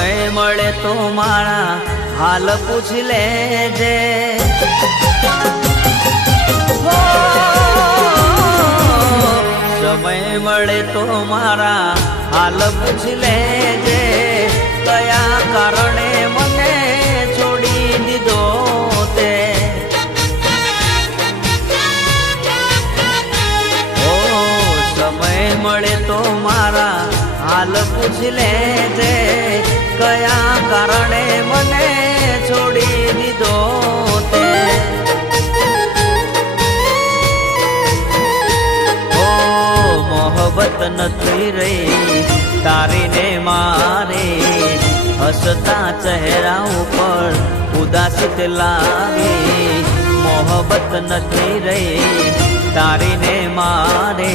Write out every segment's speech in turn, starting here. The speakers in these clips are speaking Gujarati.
સમય મળે તો મારા હાલ પૂછી લેજે। સમય મળે તો મારા હાલ પૂછી લેજે, કયા કારણે મને છોડી દીધો તે। સમય મળે તો મારા હાલ પૂછી લેજે, કયા કારણે મને છોડી દીધો તે। મોહબ્બત નથી રહી તારી ને મારે, હસતા ચહેરા ઉપર ઉદાસી લાગે। મોહબ્બત નથી રહી તારી ને મારે,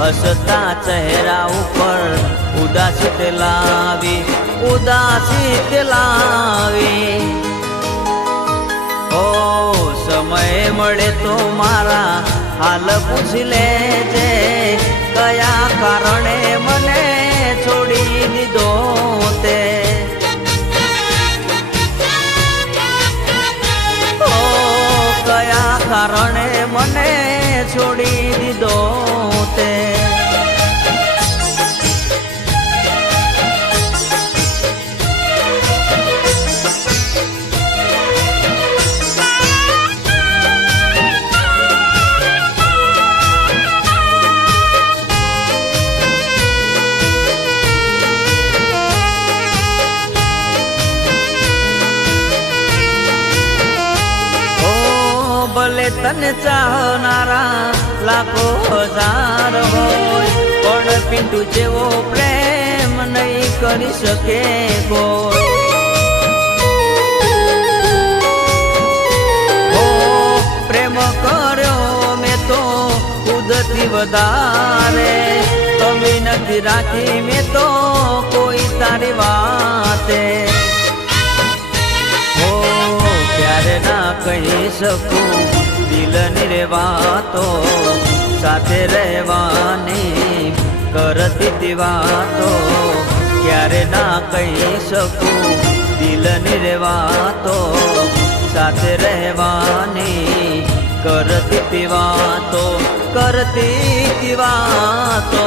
હસતા ચહેરા ઉપર ઉદાસી લાવી, ઉદાસી લાવી। ઓ સમય મળે તો મારા હાલ પૂછી લેજે, કયા કારણે મને છોડી દીધો તે। ઓ કયા કારણે મને છોડી દીધો તે। ભલે તને ચાહનારા લાખો હજાર હોય, પણ પિન્ટુ જેવો પ્રેમ નહીં કરી શકે કોઈ। ઓ પ્રેમ કર્યો મેં તો ખુદથી વધારે, કમી નથી રાખી મેં તો કોઈ તારી વાતે। ક્યારે ના કહી શકું દિલની રે વાતો, સાથે રહેવાની કરતી વાતો। ક્યારે ના કહી શકું દિલની રે વાતો, સાથે રહેવાની કરતી વાતો, કરતી વાતો।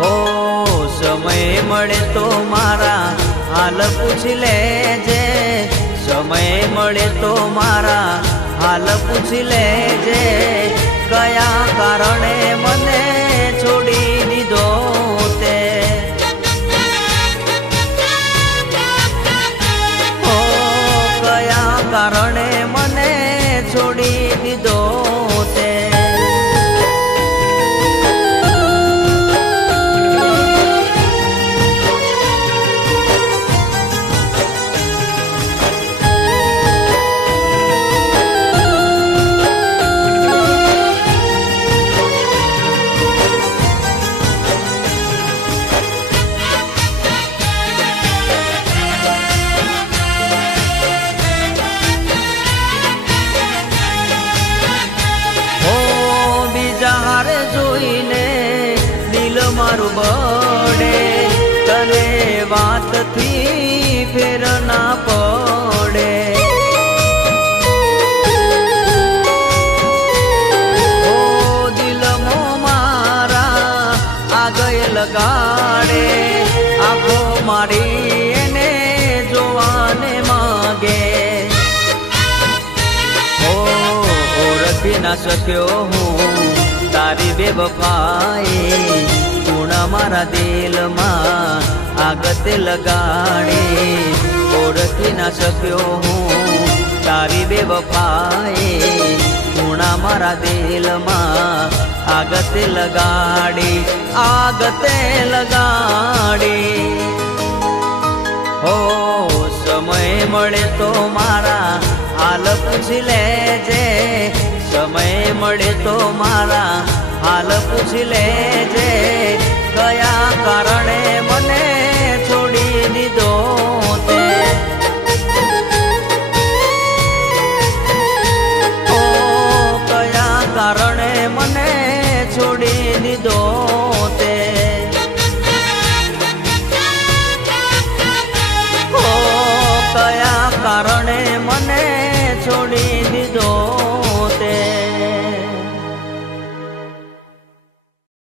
હો સમય મળે તો મારા હાલ પૂછી લેજે, સમય મળે તો મારા હાલ પૂછી લેજે, કયા કારણે મને છોડી દીધો તે। ઓ કયા કારણે મને છોડી દીધો તે। જોઈને દિલ મારું બળે, તને વાતથી ફેર ના પડે। ઓ દિલ મારા આ ગયેલ ગાડે, આંખો મારી એને જોવાને માગે। ઓ ઓળખી ના શક્યો હું તારી બેવફાઈ, તું મારા દિલમાં આગત લગાડી। ઓળખી ના શક્યો હું તારી બેવફાઈ, તું મારા દિલમાં આગત લગાડી, આગત લગાડી। હો સમય મળે તો મારા હાલ પૂછી લેજે, સમય મળે તો મારા હાલ પૂછી લેજે, કયા કારણે મને